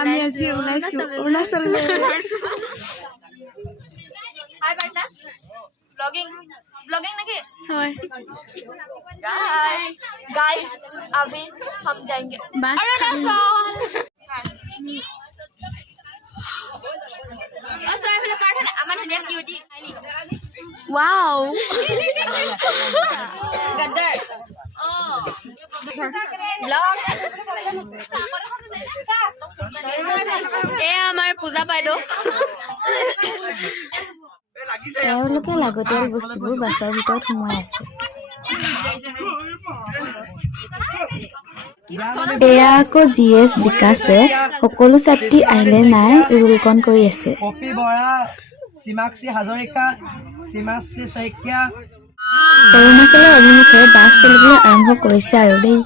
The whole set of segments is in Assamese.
আমি আজি ওলাইছো অৰুণাচললৈ हाय बेटा ब्लॉगिंग ब्लॉगिंग नहीं হয় गाइस अभी हम जाएंगे বাস ওয়াও गदर ब्लॉग এয়া আমাৰ পূজা বাইদেউ তেওঁলোকে লাগতিয়াল বস্তুবোৰ বাছৰ ভিতৰত সোমাই আছে। এয়া আকৌ GS বিকাশে সকলো ছাত্ৰী আহিলে নাই ৰোলকণ কৰি আছে। পপি বৰা, সীমাক্ষী হাজৰিকা, সীমাক্ষী শইকীয়া অৰুণাচলৰ অভিমুখে বাছ চলিবলৈ আৰম্ভ কৰিছে আৰু দেই।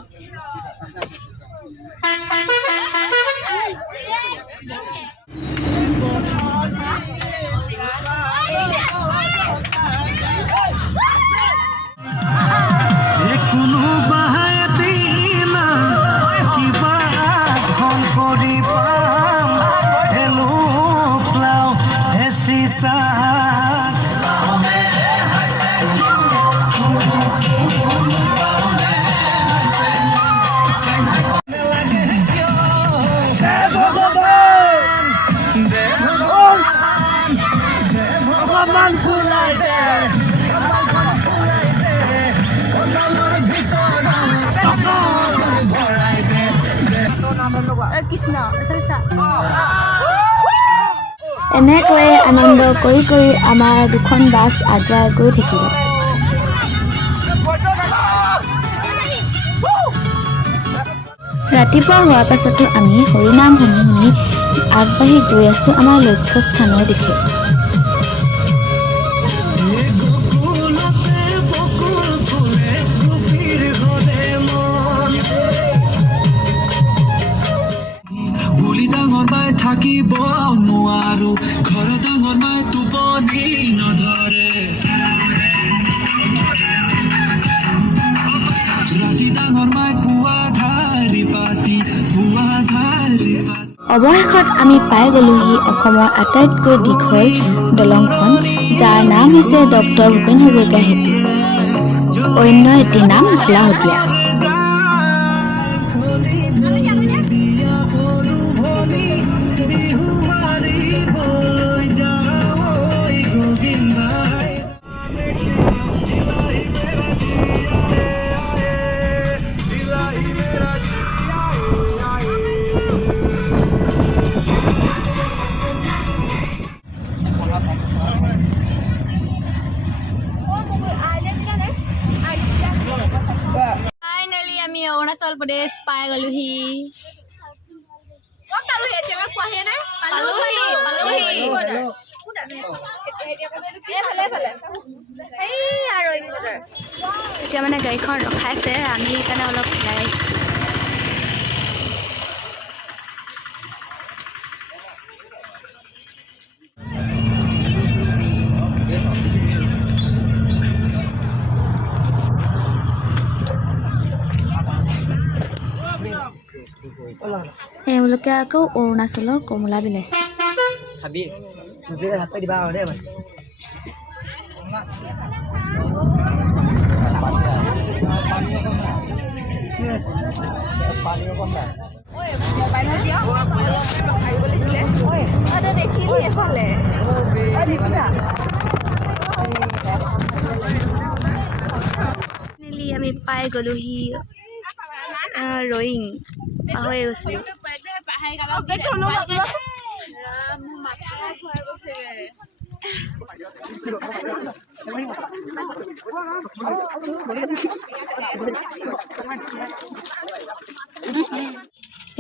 এনেকৈয়ে আনন্দ কৰি কৰি আমাৰ দুখন বাছ আগুৱাই গৈ থাকিল। ৰাতিপুৱা হোৱাৰ পাছতো আমি হৰিনাম শুনি শুনি আগবাঢ়ি গৈ আছো আমাৰ লক্ষ্য স্থানৰ দিশে। থাকিব নোৱাৰো ঘৰ ডাঙৰ মাই টোপনি নধৰে ৰাতি ডাঙৰ মাই পুৱা ধাৰি পাতি অৱশেষত আমি পাই গলোহি অসমৰ আটাইতকৈ দীঘল দলংখন, যাৰ নাম হৈছে ডক্টৰ ভূপেন হাজৰিকা সেতু, অন্য এটি নাম ধলাশদিয়া। ফাইনেলি আমি অৰুণাচল প্ৰদেশ পাই গলোহি এতিয়া মানে গাড়ীখন ৰখাইছে, আমি সেইকাৰণে অলপ ওলাই আহিছোঁ। এওঁলোকে আকৌ অৰুণাচলৰ কমলা বিলাইছে। খাবি নিজে হাত দিবা আৰু দেই ভাই আমি পাই গলোহি ৰয়িং, পাহৰি গৈছিলোঁ।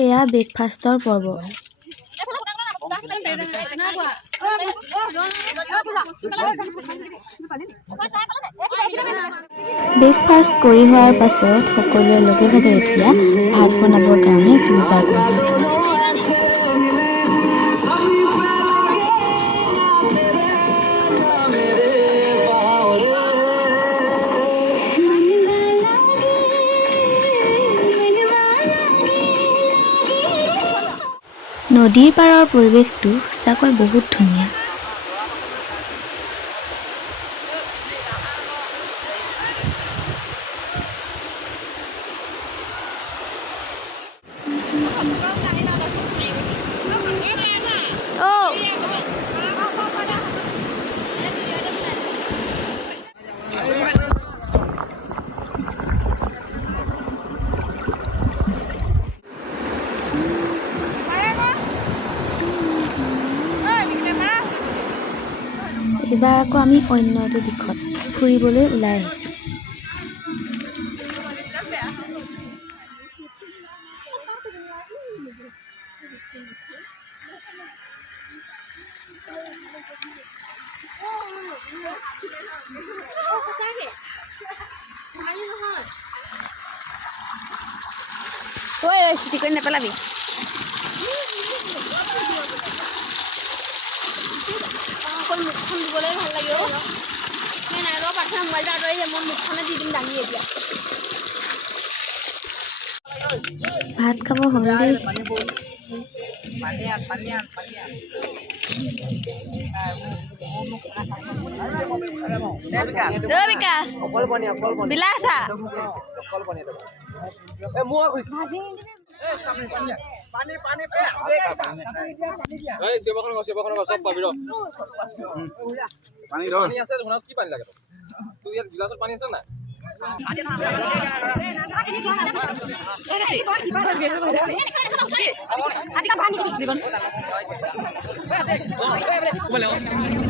এয়া ব্ৰেকফাষ্টৰ পৰ্ব। ব্ৰেকফাষ্ট কৰি হোৱাৰ পাছত সকলোৱে লগে ভাগে এতিয়া ভাত বনাবৰ কাৰণে যোজা কৰিছে। নদীৰ পাৰৰ পৰিৱেশটো সঁচাকৈ বহুত ধুনীয়া। এইবাৰ আকৌ আমি অন্য এটা দিশত ফুৰিবলৈ ওলাই আহিছোঁ। চিটি কৰি নেপেলাবি। মুখখন দিবলৈ ভাল লাগে অ' মই নাই লোৱা পাৰ্থনা মোবাইলটো আঁতৰি যায় মই মুখখনে দি দিম দাঙি এতিয়া ভাত খাব হ'ল দেই। বিকাশ বিলাসা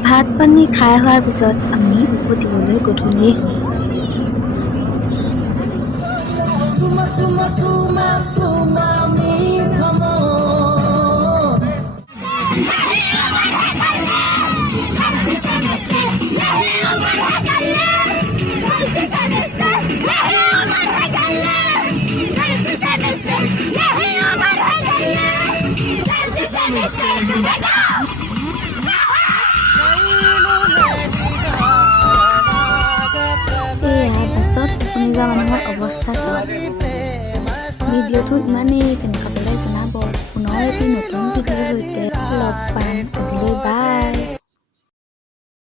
ভাত পানী খাই হোৱাৰ পিছত আমি উভতিবলৈ গধূলিয়েই হ'ল। বাছত শুনি যোৱা মানুহৰ অৱস্থা চাওক। ভিডিঅ'টো ইমানেই কেনেকুৱা পালে জনাব। পুনৰ এটি নতুন ভিডিঅ'ৰ সৈতে লগ পাম। আজিলৈ বাই।